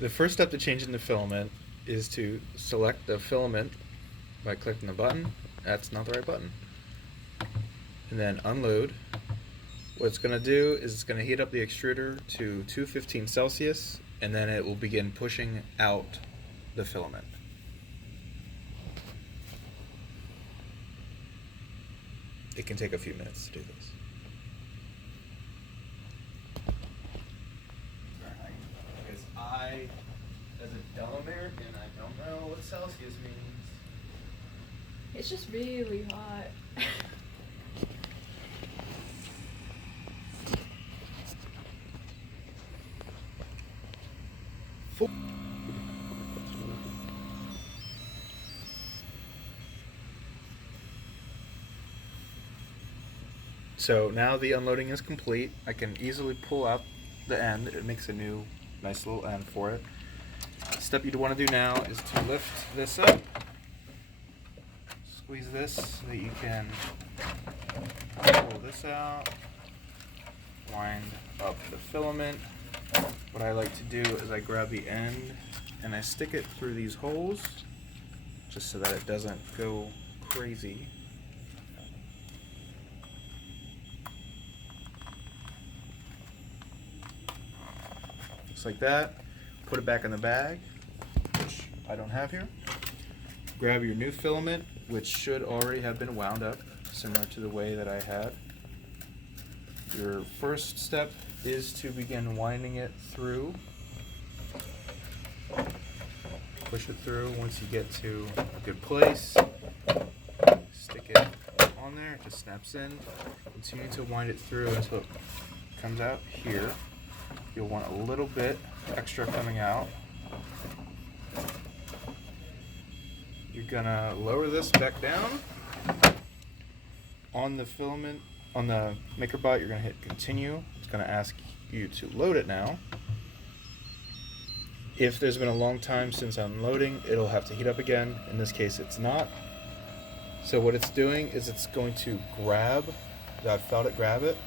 The first step to changing the filament is to select the filament by clicking the button. That's not the right button. And then unload. What it's going to do is it's going to heat up the extruder to 215 Celsius, and then it will begin pushing out the filament. It can take a few minutes to do this. Because I, as a dumb American, I don't know what Celsius means. It's just really hot. So now the unloading is complete. I can easily pull out the end. It makes a new nice little end for it. The step you'd want to do now is to lift this up, squeeze this so that you can pull this out, wind up the filament. What I like to do is I grab the end and I stick it through these holes just so that it doesn't go crazy. Just like that. Put it back in the bag, which I don't have here. Grab your new filament, which should already have been wound up, similar to the way that I had. Your first step is to begin winding it through. Push it through. Once you get to a good place, stick it on there, it just snaps in. Continue to wind it through until it comes out here. You'll want a little bit extra coming out. You're gonna lower this back down. On the filament, on the Makerbot, you're gonna hit continue. It's gonna ask you to load it now. If there's been a long time since unloading, it'll have to heat up again. In this case, it's not. So what it's doing is it's going to grab, I felt it grab it,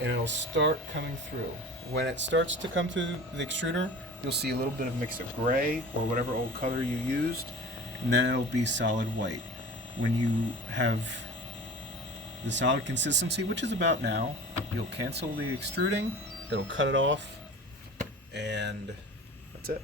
and it'll start coming through. When it starts to come through the extruder, you'll see a little bit of mix of gray or whatever old color you used, and then it'll be solid white. When you have the solid consistency, which is about now, you'll cancel the extruding, it'll cut it off, and that's it.